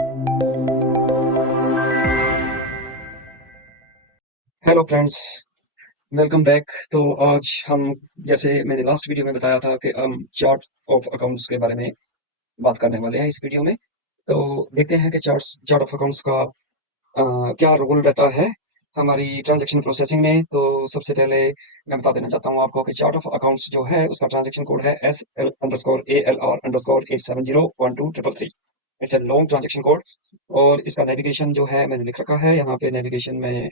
Hello friends, welcome back. तो आज हम, जैसे मैंने लास्ट वीडियो में बताया था कि हम चार्ट ऑफ अकाउंट्स के बारे में बात करने वाले हैं इस वीडियो में। तो देखते हैं कि चार्ट ऑफ अकाउंट्स का क्या रोल रहता है हमारी ट्रांजैक्शन प्रोसेसिंग में। तो सबसे पहले मैं बता देना चाहता हूँ आपको कि चार्ट ऑफ अकाउंट्स जो है उसका ट्रांजैक्शन कोड है SL_ALR_87012333। It's a long transaction code. और इसका नेविगेशन जो है मैंने लिख रखा है यहाँ पे। नेविगेशन में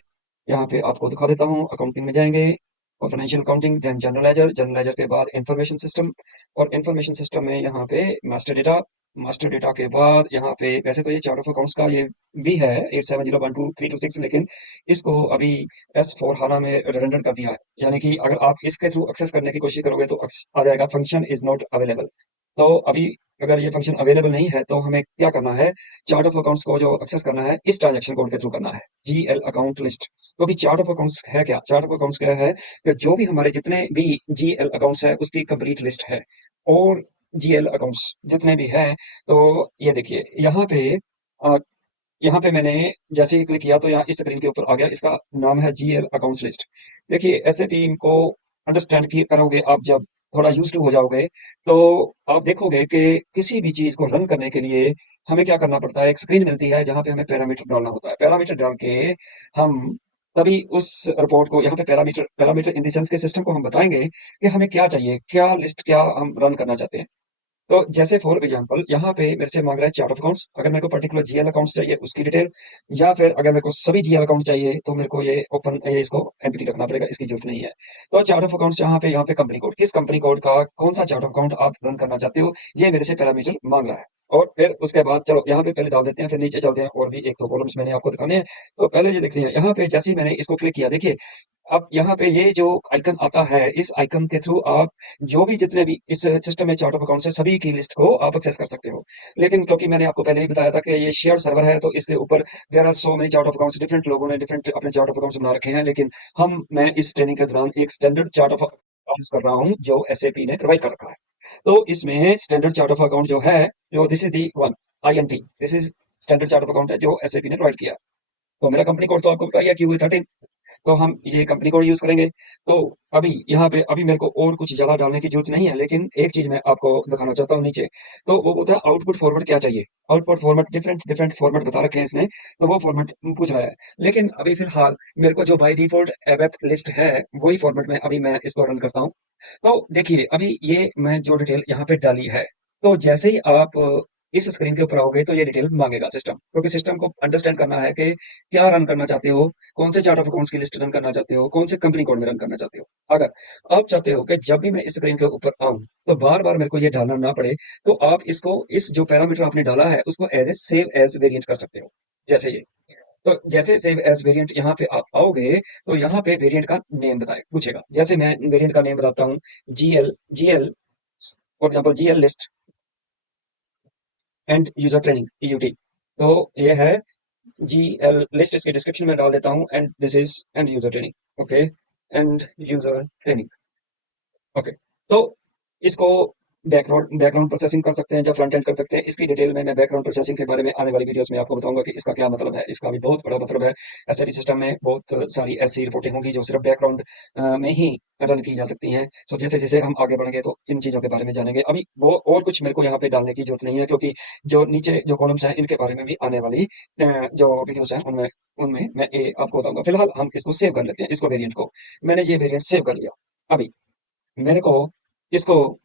यहाँ पे आपको दिखा देता हूँ। अकाउंटिंग में जाएंगे और financial accounting, then general ledger, general ledger के बाद इंफॉर्मेशन सिस्टम, और इंफॉर्मेशन सिस्टम में यहाँ पे मास्टर डेटा। मास्टर डेटा के बाद यहाँ पे, वैसे तो ये चार्ट ऑफ अकाउंट्स का ये भी है 87012326, लेकिन इसको अभी S4 हाना में रिडंडेंट कर दिया है। यानी कि अगर आप इसके थ्रू एक्सेस करने की कोशिश करोगे तो आ जाएगा फंक्शन इज नॉट अवेलेबल। तो अभी अगर ये फंक्शन अवेलेबल नहीं है तो हमें क्या करना है, चार्ट ऑफ अकाउंट्स को जो एक्सेस करना है इस ट्रांजैक्शन कोड के थ्रू करना है, GL अकाउंट लिस्ट। क्योंकि चार्ट ऑफ अकाउंट्स है क्या, चार्ट ऑफ अकाउंट्स क्या है कि जो भी हमारे जितने भी GL अकाउंट्स है उसकी कंप्लीट लिस्ट है। और GL अकाउंट्स जितने भी हैं, तो ये देखिए यहाँ पे, अ, यहाँ पे मैंने जैसे ही क्लिक किया तो यहाँ इस स्क्रीन के ऊपर आ गया। इसका नाम है GL अकाउंट्स लिस्ट। देखिए SAP इनको अंडरस्टैंड करोगे आप, जब थोड़ा यूज टू हो जाओगे तो आप देखोगे कि किसी भी चीज को रन करने के लिए हमें क्या करना पड़ता है। एक स्क्रीन मिलती है जहाँ पे हमें पैरामीटर डालना होता है। पैरामीटर डाल के हम तभी उस रिपोर्ट को, यहाँ पे parameter parameter in the sense के सिस्टम को हम बताएंगे कि हमें क्या चाहिए, क्या लिस्ट, क्या हम रन करना चाहते हैं। तो जैसे फॉर एग्जांपल यहाँ पे मेरे से मांग रहा है चार्ट ऑफ अकाउंट्स। अगर मेरे को पर्टिकुलर GL अकाउंट्स चाहिए उसकी डिटेल, या फिर अगर मेरे को सभी GL अकाउंट चाहिए तो मेरे को ये ओपन, ये इसको एम्प्टी रखना पड़ेगा, इसकी जरूरत नहीं है। तो चार्ट ऑफ अकाउंट्स यहाँ पे कंपनी कोड, किस कंपनी कोड का कौन सा चार्ट ऑफ अकाउंट आप रन करना चाहते हो, ये मेरे से पैरामीटर मांग रहा है। और फिर उसके बाद चलो यहाँ पे पहले डाल देते हैं, फिर नीचे चलते हैं। और भी एक दो कॉलम्स मैंने आपको दिखाने हैं। तो पहले ये देखते हैं, यहाँ पे जैसे ही मैंने इसको क्लिक किया, देखिए अब यहाँ पे ये जो आइकन आता है, इस आइकन के थ्रू आप जो भी जितने भी इस सिस्टम में चार्ट ऑफ अकाउंट्स है सभी की लिस्ट को आप एक्सेस कर सकते हो। लेकिन क्योंकि मैंने आपको पहले ही बताया था कि ये शेयर सर्वर है, तो इसके ऊपर there are so many chart of accounts, different लोगों ने डिफरेंट अपने चार्ट ऑफ अकाउंट्स बना रखे हैं। लेकिन मैं इस ट्रेनिंग के दौरान एक स्टैंडर्ड चार्ट ऑफ अकाउंट्स कर रहा हूँ जो SAP ने प्रोवाइड कर रखा है। तो इसमें स्टैंडर्ड चार्ट ऑफ अकाउंट जो है, जो this is the one, INT, this is standard chart of account है जो SAP ने प्रोवाइड किया। तो मेरा कंपनी कोड तो आपको पता ही है, QA13। तो हम ये कंपनी कोड यूज करेंगे। तो अभी यहाँ पे अभी मेरे को और कुछ ज्यादा डालने की जरूरत नहीं है, लेकिन एक चीज मैं आपको दिखाना चाहता हूँ नीचे। तो वो बोलता है आउटपुट फॉर्मेट क्या चाहिए। Output format different different format बता रखे हैं इसने, तो वो फॉर्मेट पूछ रहा है। लेकिन अभी फिलहाल मेरे को जो बाय डिफॉल्ट एवेप लिस्ट है वही फॉर्मेट में अभी मैं इसको रन करता हूँ। तो देखिए अभी ये मैं जो डिटेल यहाँ पे डाली है, तो जैसे ही आप इस स्क्रीन के ऊपर आओगे तो ये डिटेल मांगेगा सिस्टम, क्योंकि सिस्टम को अंडरस्टैंड करना है कि क्या रन करना चाहते हो, कौन से चार्ट ऑफ अकाउंट्स की लिस्ट रन करना चाहते हो, कौन से कंपनी कोड में रन करना चाहते हो। अगर आप चाहते हो कि जब भी मैं इस स्क्रीन के ऊपर आऊं तो बार बार मेरे को ये डालना ना पड़े, तो आप इसको, इस जो पैरामीटर आपने डाला है उसको as a save as variant कर सकते हो। जैसे ये, तो जैसे सेव एज वेरिएंट यहाँ पे आप आओगे तो यहाँ पे वेरिएंट का नेम बताए पूछेगा। जैसे मैं वेरिएंट का नेम बताता हूँ, GL for example, GL list and user training, EUT। तो ये है GL लिस्ट, इसके डिस्क्रिप्शन में डाल देता हूँ, and this is and user training. Okay, and user training. Okay, तो इसको बैकग्राउंड प्रोसेसिंग कर सकते हैं, जब फ्रंट एंड कर सकते हैं। इसकी डिटेल में मैं बैकग्राउंड प्रोसेसिंग के बारे में आने वाली वीडियोस में आपको बताऊंगा कि इसका क्या मतलब है। इसका भी बहुत बड़ा मतलब है। SAP सिस्टम में बहुत सारी ऐसी रिपोर्टें होंगी जो सिर्फ बैकग्राउंड में ही रन की जा सकती हैं। सो जैसे जैसे हम आगे बढ़ेंगे तो इन चीजों के बारे में जानेंगे। अभी वो और कुछ मेरे को यहाँ पे डालने की जरूरत नहीं है, क्योंकि जो नीचे जो कॉलम्स हैं इनके बारे में भी आने वाली जो वीडियोस हैं उनमें उनमें मैं ये आपको बताऊंगा। फिलहाल हम इसको सेव कर लेते हैं, इसको वेरिएंट को। मैंने ये वेरिएंट सेव कर लिया। अभी मेरे को इसको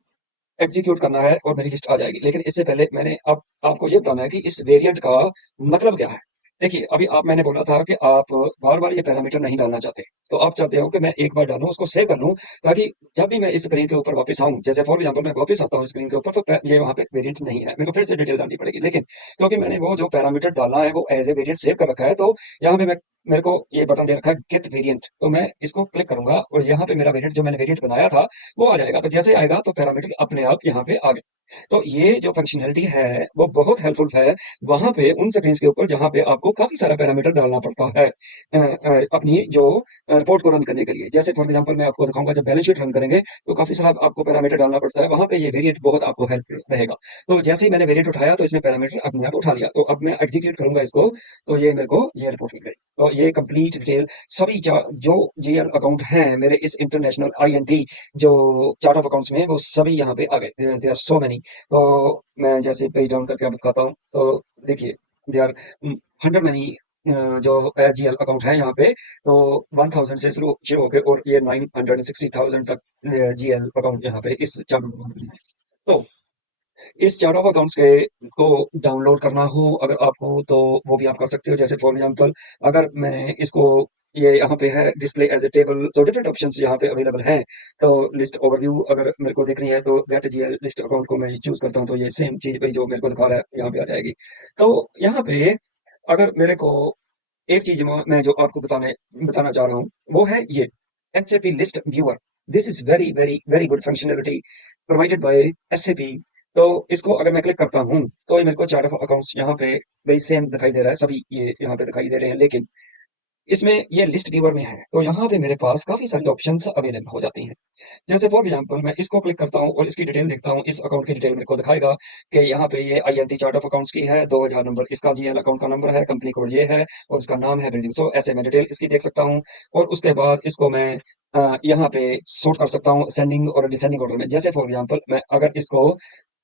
एग्जीक्यूट करना है और मेरी लिस्ट आ जाएगी। लेकिन इससे पहले मैंने अब आपको ये बताना है कि इस वेरिएंट का मतलब क्या है। देखिए अभी आप, मैंने बोला था कि आप बार बार ये पैरामीटर नहीं डालना चाहते, तो आप चाहते हो कि मैं एक बार डालूं, उसको सेव कर लूं, ताकि जब भी मैं इस स्क्रीन के ऊपर वापस आऊं, जैसे फॉर एग्जांपल मैं वापस आता हूं स्क्रीन के ऊपर, तो ये वहां पे वेरिएंट नहीं है, मेरे को फिर से डिटेल डालनी पड़ेगी। लेकिन क्योंकि मैंने वो जो पैरामीटर डाला है वो एज ए वेरिएंट सेव कर रखा है, तो यहाँ पे मैं मेरे को ये बटन दे रखा है गेट वेरिएंट, तो मैं इसको क्लिक करूंगा और यहाँ पे मेरा वेरिएंट जो मैंने वेरिएंट बनाया था वो आ जाएगा। तो जैसे आएगा तो पैरामीटर अपने आप यहाँ पे आ गए। तो ये जो फंक्शनैलिटी है वो बहुत हेल्पफुल है वहां पे उन स्क्रीन के ऊपर जहाँ पे आपको काफी सारा पैरामीटर डालना पड़ता है अपनी जो रिपोर्ट को रन करने के लिए। जैसे फॉर एग्जांपल मैं आपको दिखाऊंगा, जब बैलेंस शीट रन करेंगे तो काफी सारा आपको पैरामीटर डालना पड़ता है, वहां पे ये वेरिएंट बहुत आपको हेल्प रहेगा। तो जैसे ही मैंने वेरिएंट उठाया तो इसने पैरामीटर अपने आप उठा लिया। तो अब मैं एग्जीक्यूट करूंगा इसको, तो ये मेरे को ये रिपोर्ट मिल गई। तो ये कंप्लीट डिटेल सभी जो जीएल अकाउंट हैं मेरे इस इंटरनेशनल आईएनटी जो चार्ट ऑफ अकाउंट्स में, वो सभी यहाँ पे आ गए। There are so many. तो मैं जैसे पेज डाउन करके आपको दिखाता हूँ, तो देखिए दे आर 100 मेनी जो जीएल अकाउंट है यहाँ पे। तो 1000 से शुरू शुरू होके और ये 960,000 तक जीएल अकाउंट यहाँ पे इस चार्ट ऑफ अकाउंट में है। तो इस चार्ट ऑफ अकाउंट्स के को डाउनलोड करना हो अगर आपको, तो वो भी आप कर सकते हो। जैसे फॉर एग्जांपल अगर मैंने इसको, ये यहाँ पे है डिस्प्ले एज ए टेबल, तो डिफरेंट ऑप्शंस यहाँ पे अवेलेबल हैं। तो लिस्ट ओवरव्यू अगर मेरे को देखनी है तो गेट जीएल लिस्ट अकाउंट को मैं चूज करता हूँ, तो ये सेम चीज भाई जो मेरे को दिखा रहा है यहाँ पे आ जाएगी। तो यहाँ पे अगर मेरे को एक चीज मैं जो आपको बताना चाह रहा हूँ वो है ये SAP list viewer. This is very very very good functionality provided by SAP. तो इसको अगर मैं क्लिक करता हूँ तो ये मेरे को चार्ट ऑफ अकाउंट्स यहाँ पे वही सेम दिखाई दे रहा है, सभी ये यहाँ पे दिखाई दे रहे हैं, लेकिन इसमें ये लिस्ट व्यूअर में है तो यहाँ पे मेरे पास काफी सारी ऑप्शंस अवेलेबल हो जाती हैं। जैसे फॉर एग्जांपल मैं इसको क्लिक करता हूँ और इसकी डिटेल देखता हूँ, इस अकाउंट की डिटेल मेरे को दिखाएगा कि यहाँ पे ये आईएनटी चार्ट ऑफ अकाउंट्स की है, 2000 नंबर इसका जीएल अकाउंट का नंबर है, कंपनी कोड ये है और इसका नाम है बिल्डिंग। सो ऐसे मैं डिटेल इसकी देख सकता हूँ। और उसके बाद इसको मैं यहाँ पे सॉर्ट कर सकता हूँ असेंडिंग और डिसेंडिंग ऑर्डर में। जैसे फॉर एग्जांपल मैं अगर इसको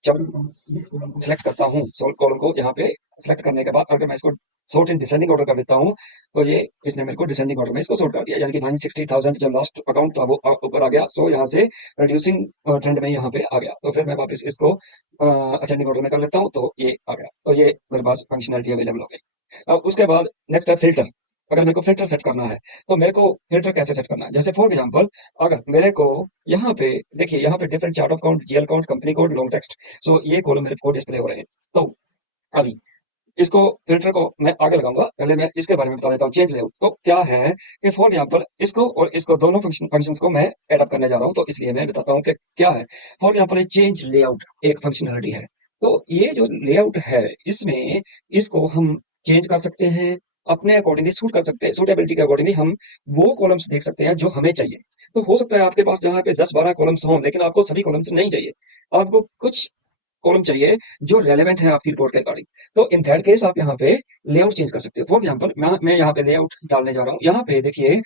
चार्ट ऑफ अकाउंट्स इस कॉलम को सिलेक्ट करता हूँ, सोल्व कॉलम को यहाँ पे सिलेक्ट करने के बाद अगर मैं इसको सॉर्ट इन डिसेंडिंग ऑर्डर कर देता हूँ, तो ये इसने मेरे को डिसेंडिंग ऑर्डर में इसको सॉर्ट कर दिया, यानी कि 960,000 जो लास्ट अकाउंट था वो ऊपर आ गया। सो यहाँ से रिड्यूसिंग ट्रेंड में यहाँ पे आ गया। तो फिर मैं वापस इसको असेंडिंग ऑर्डर में कर लेता हूँ, तो ये आ गया। तो ये मेरे पास फंक्शनलिटी अवेलेबल हो गई। अब उसके बाद नेक्स्ट है फिल्टर। अगर मेरे को फिल्टर सेट करना है तो मेरे को फिल्टर कैसे सेट करना है, जैसे फॉर एग्जांपल अगर मेरे को यहाँ पे देखिए, यहाँ पे different chart of count, GL count, company code, long text, so ये कॉलम मेरे को डिस्प्ले हो रहे हैं। तो अभी इसको फिल्टर को मैं आगे लगाऊंगा, पहले मैं इसके बारे में बता देता हूँ। चेंज लेआउट तो क्या है कि फॉर एग्जांपल इसको और इसको दोनों फंक्शंस को मैं एड अप करने जा रहा हूँ, तो इसलिए मैं बताता हूँ कि क्या है। फॉर एग्जांपल चेंज लेआउट एक फंक्शनलिटी है। तो ये जो लेआउट है इसमें इसको हम चेंज कर सकते हैं, अपने अकॉर्डिंगली सूट कर सकते हैं, सूटेबिलिटी के अकॉर्डिंगली हम वो कॉलम्स देख सकते हैं जो हमें चाहिए। तो हो सकता है आपके पास जहाँ पे 10-12 कॉलम्स हों लेकिन आपको सभी कॉलम्स नहीं चाहिए, आपको कुछ कॉलम चाहिए जो रेलेवेंट है आपकी रिपोर्ट के अकॉर्डिंग। तो इन दैट केस आप यहाँ पे लेआउट चेंज कर सकते हो। फॉर एग्जांपल मैं यहाँ पे लेआउट डालने जा रहा हूँ। यहाँ पे देखिए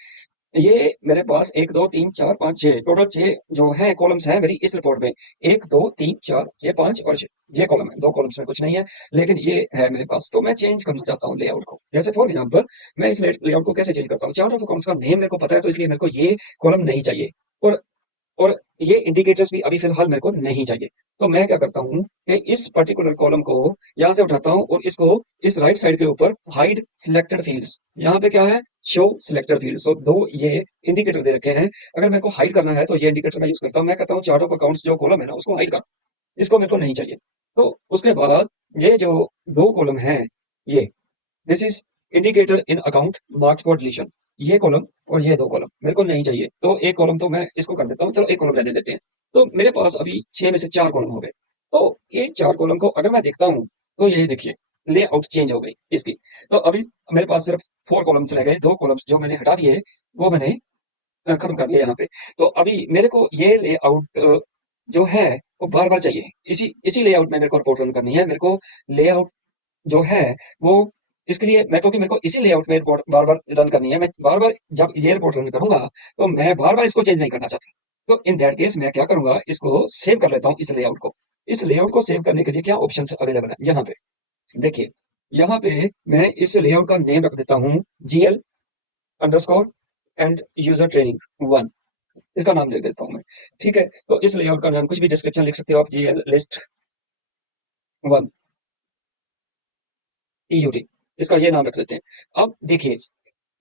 ये मेरे पास 1 2 3 4 5 6 टोटल 6 जो है कॉलम्स हैं मेरी इस रिपोर्ट में। 1 2 3 4 ये 5 और 6 ये कॉलम है। 2 कॉलम्स में कुछ नहीं है लेकिन ये है मेरे पास। तो मैं चेंज करना चाहता हूँ लेआउट को। जैसे फॉर एग्जांपल मैं इस लेआउट को कैसे चेंज करता हूँ, चार्ट ऑफ अकाउंट्स का नेम मेरे को पता है तो इसलिए मेरे को ये कॉलम नहीं चाहिए, और और ये इंडिकेटर्स भी अभी फिलहाल मेरे को नहीं चाहिए। तो मैं क्या करता हूँ कि इस पर्टिकुलर कॉलम को यहाँ से उठाता हूँ और इसको इस राइट साइड के ऊपर हाइड सिलेक्टेड फील्ड्स, यहाँ पे क्या है शो सिलेक्टेड फील्ड। सो दो ये इंडिकेटर दे रखे हैं। अगर मेरे को हाइड करना है तो ये इंडिकेटर मैं यूज करता हूँ। मैं कहता हूँ चार्ट ऑफ अकाउंट्स जो कॉलम है ना उसको हाइड कर, इसको मेरे को नहीं चाहिए। तो उसके बाद ये जो दो कॉलम है ये, this is indicator in account marked for deletion, ये कॉलम और ये दो कॉलम मेरे को नहीं चाहिए। तो एक कॉलम तो मैं इसको कर देता हूँ, चलो एक कॉलम रहने देते हैं। तो मेरे पास अभी 6 में से 4 कॉलम हो गए। तो ये 4 कॉलम को अगर मैं देखता हूँ तो ये देखिए लेआउट चेंज हो गई इसकी। तो अभी मेरे पास सिर्फ 4 कॉलम्स रह गए, 2 कॉलम्स जो मैंने हटा दिए वो मैंने खत्म कर दिया यहाँ पे। तो अभी मेरे को ये लेआउट जो है वो बार बार चाहिए, इसी इसी लेआउट में मेरे को रिपोर्ट रन करनी है। मेरे को लेआउट जो है वो इसके लिए मैं, क्योंकि मेरे को इसी लेआउट में रिपोर्ट बार बार रन करनी है, मैं बार बार जब ये रिपोर्ट रन करूंगा तो मैं बार बार इसको चेंज नहीं करना चाहता। तो इन दैट केस मैं क्या करूंगा, इसको सेव कर लेता हूँ इस लेआउट को। इस लेआउट को सेव करने के लिए क्या ऑप्शन अवेलेबल है यहाँ पे देखिए। यहाँ पे मैं इस लेआउट का नेम रख देता हूँ GL underscore and user training 1, इसका नाम दे देता हूँ मैं। ठीक है, तो इस लेआउट का नाम कुछ भी डिस्क्रिप्शन लिख सकते हो आप, जीएल लिस्ट 1 ईयूटी, इसका ये नाम रख देते हैं। अब देखिए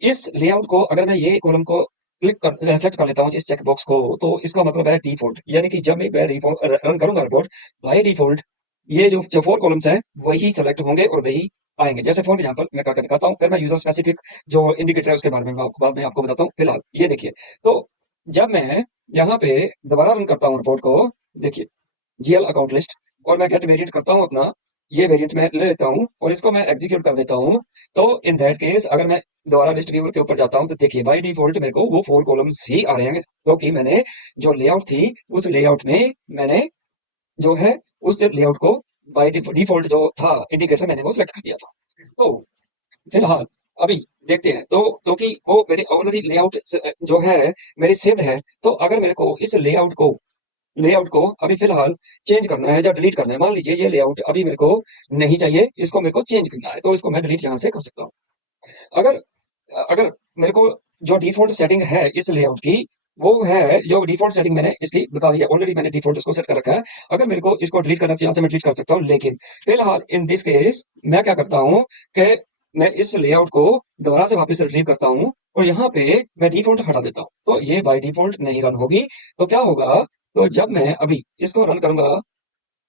इस लेआउट को अगर मैं ये कॉलम को क्लिक कर सेलेक्ट कर लेता हूँ इस चेक बॉक्स को, तो इसका मतलब है डिफॉल्ट, यानी कि जब मैं रन करूंगा रिपोर्ट बाय डिफॉल्ट ये जो 4 कॉलम्स हैं वही सेलेक्ट होंगे और वही आएंगे। जैसे फॉर एग्जांपल मैं करके दिखाता हूँ, फिर मैं यूजर स्पेसिफिक जो इंडिकेटर है उसके बारे में बाद में आपको बताता हूँ। फिलहाल ये देखिए, तो जब मैं यहाँ पे दोबारा रन करता हूँ रिपोर्ट को, देखिए जीएल अकाउंट लिस्ट, और मैं गेट वेरिएंट करता हूँ अपना, ये वेरिएंट मैं ले लेता हूँ और इसको मैं एग्जीक्यूट कर देता हूँ। तो इन दैट केस अगर मैं दोबारा लिस्ट व्यूअर के ऊपर जाता हूँ तो देखिए बाय डिफॉल्ट मेरे को वो 4 कॉलम्स ही आ रहे हैं, क्योंकि मैंने जो लेआउट थी उस लेआउट में मैंने जो है उस लेआउट को बाय डिफॉल्ट जो था इंडिकेटर मैंने वो सेलेक्ट कर दिया था। तो फिलहाल अभी देखते हैं, तो क्योंकि वो मेरे ऑलरेडी लेआउट जो है मेरी सेव्ड है, तो अगर मेरे को इस लेआउट को अभी फिलहाल चेंज करना है या डिलीट करना है, मान लीजिए ये लेआउट अभी मेरे को नहीं चाहिए, इसको मेरे को चेंज करना है, तो इसको मैं डिलीट यहाँ से कर सकता हूँ। अगर अगर मेरे को जो डिफॉल्ट सेटिंग है इस लेआउट की, वो है जो डिफॉल्ट सेटिंग मैंने इसकी बता दी है, ऑलरेडी मैंने डिफॉल्ट इसको सेट कर रखा है। अगर मेरे को इसको डिलीट करना चाहिए यहाँ से मैं डिलीट कर सकता हूँ, लेकिन फिलहाल इन दिस केस मैं क्या करता हूँ कि मैं इस लेआउट को दोबारा से वापस रिट्रीव करता हूँ और यहाँ पे मैं डिफॉल्ट हटा देता हूँ, तो ये बाय डिफॉल्ट नहीं रन होगी। तो क्या होगा, तो जब मैं अभी इसको रन करूंगा,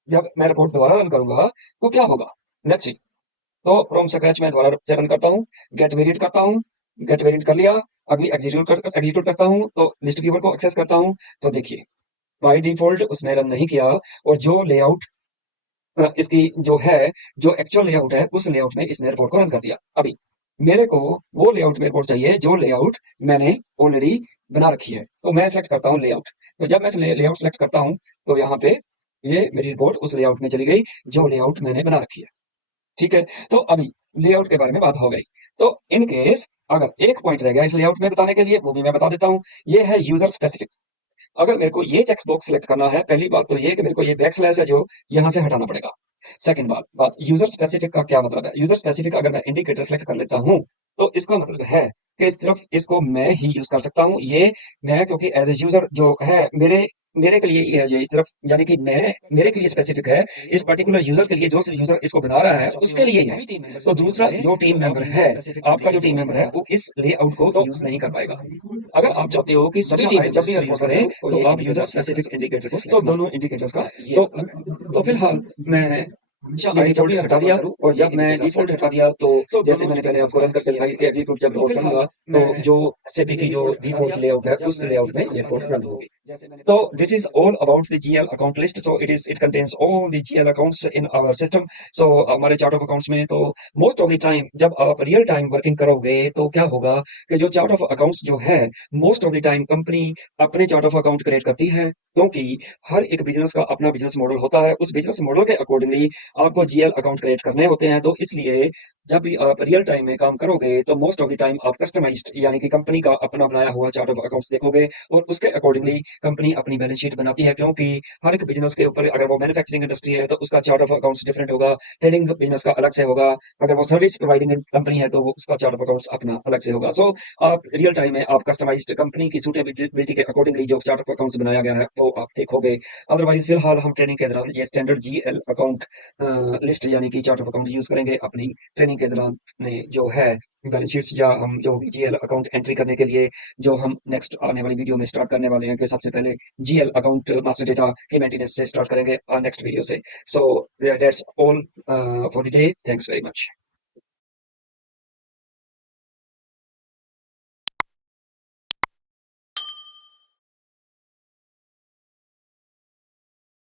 जब मैं रिपोर्ट दोबारा रन करूंगा तो क्या होगा, लेट्स सी। तो फ्रॉम स्क्रैच मैं दोबारा से रन करता हूँ, गेट वेरिएंट करता हूँ, गेट वेरिएंट कर लिया, अभी एग्जीक्यूट करता हूँ, तो लिस्ट व्यूअर को एक्सेस करता हूँ, तो देखिए बाय डिफॉल्ट उसने रन नहीं किया, और जो लेआउट इसकी जो है, जो एक्चुअल लेआउट है उस लेआउट में इसने रिपोर्ट को रन कर दिया। अभी मेरे को वो लेआउट में रिपोर्ट चाहिए जो लेआउट मैंने ऑलरेडी बना रखी है, तो मैं सेलेक्ट करता हूँ लेआउट। तो जब मैं लेआउट सेलेक्ट करता हूँ तो यहाँ पे ये मेरी रिपोर्ट उस लेआउट में चली गई जो लेआउट मैंने बना रखी है। ठीक है, तो अभी लेआउट के बारे में बात हो गई। तो इन केस अगर एक पॉइंट रह गया इस लेआउट में बताने के लिए, वो भी मैं बता देता हूँ। ये है यूजर स्पेसिफिक। अगर मेरे को ये चेक बॉक्स सिलेक्ट करना है, पहली बात तो ये कि मेरे को ये बैक स्लैश है जो यहाँ से हटाना पड़ेगा। सेकंड बात यूजर स्पेसिफिक का क्या मतलब है। यूजर स्पेसिफिक अगर मैं इंडिकेटर सेलेक्ट कर लेता हूँ तो इसका मतलब है कि सिर्फ इसको मैं ही यूज कर सकता हूँ। ये मैं क्योंकि एज ए यूजर जो है मेरे मेरे के लिए ही है, ये सिर्फ यानी कि मैं मेरे के लिए स्पेसिफिक है। इस पर्टिकुलर यूजर के लिए जो यूजर इसको बना रहा है उसके लिए ही है। तो दूसरा जो टीम मेंबर है, आपका जो टीम मेंबर है वो इस लेआउट को यूज नहीं कर पाएगा। अगर आप चाहते हो कि सभी टीम जब भी यूज करें तो आप यूजर स्पेसिफिक इंडिकेटर को तो दोनों इंडिकेटर्स का तो फिलहाल मैं ये डिफॉल्ट हटा दिया, और जब मैं डिफॉल्ट हटा दिया तो जैसे मैंने पहले आपको रन करके दिखाई कि एग्जीक्यूट जब रिपोर्ट करूंगा तो जो एसएपी की जो डिफॉल्ट लेआउट है उस लेआउट में ये रिपोर्ट रन होगी। So this is all about the GL account list. So it contains all the GL accounts in our system. So हमारे चार्ट ऑफ अकाउंट्स में तो मोस्ट ऑफ द टाइम जब आप रियल टाइम वर्किंग करोगे तो क्या होगा कि जो चार्ट ऑफ अकाउंट्स जो है most of the time company अपने चार्ट ऑफ अकाउंट क्रिएट करती है, क्योंकि हर एक बिजनेस का अपना बिजनेस मॉडल होता है। उस बिजनेस मॉडल के अकॉर्डिंगली आपको जीएल अकाउंट क्रिएट करने होते हैं। तो इसलिए जब भी आप रियल टाइम में काम करोगे तो मोस्ट ऑफ द टाइम आप कस्टमाइज्ड यानी कि कंपनी का अपना बनाया हुआ चार्ट ऑफ अकाउंट्स देखोगे, और उसके अकॉर्डिंगली कंपनी अपनी बैलेंस शीट बनाती है। क्योंकि हर एक बिजनेस के ऊपर, अगर वो मैन्युफैक्चरिंग इंडस्ट्री है तो उसका चार्ट ऑफ अकाउंट्स डिफरेंट होगा, ट्रेडिंग बिजनेस का अलग से होगा, अगर वो सर्विस प्रोवाइडिंग कंपनी है तो वो उसका चार्ट ऑफ अकाउंट्स अपना अलग से होगा। सो आप रियल टाइम में आप कस्टमाइज्ड कंपनी की सूटेबिलिटी के अकॉर्डिंगली जो चार्ट ऑफ अकाउंट्स बनाया गया है वो आप देखोगे। अदरवाइज फिलहाल हम ट्रेनिंग के दौरान ये स्टैंडर्ड जीएल अकाउंट लिस्ट यानी कि चार्ट ऑफ अकाउंट यूज करेंगे अपनी ट्रेनिंग के दौरान में जो है बैलेंस शीट्स, या हम जो जीएल अकाउंट एंट्री करने के लिए जो हम नेक्स्ट आने वाली वीडियो में स्टार्ट करने वाले हैं कि सबसे पहले जीएल अकाउंट मास्टर डेटा की मेंटेनेंस से स्टार्ट करेंगे नेक्स्ट वीडियो से। So that's all for the day, thanks very much.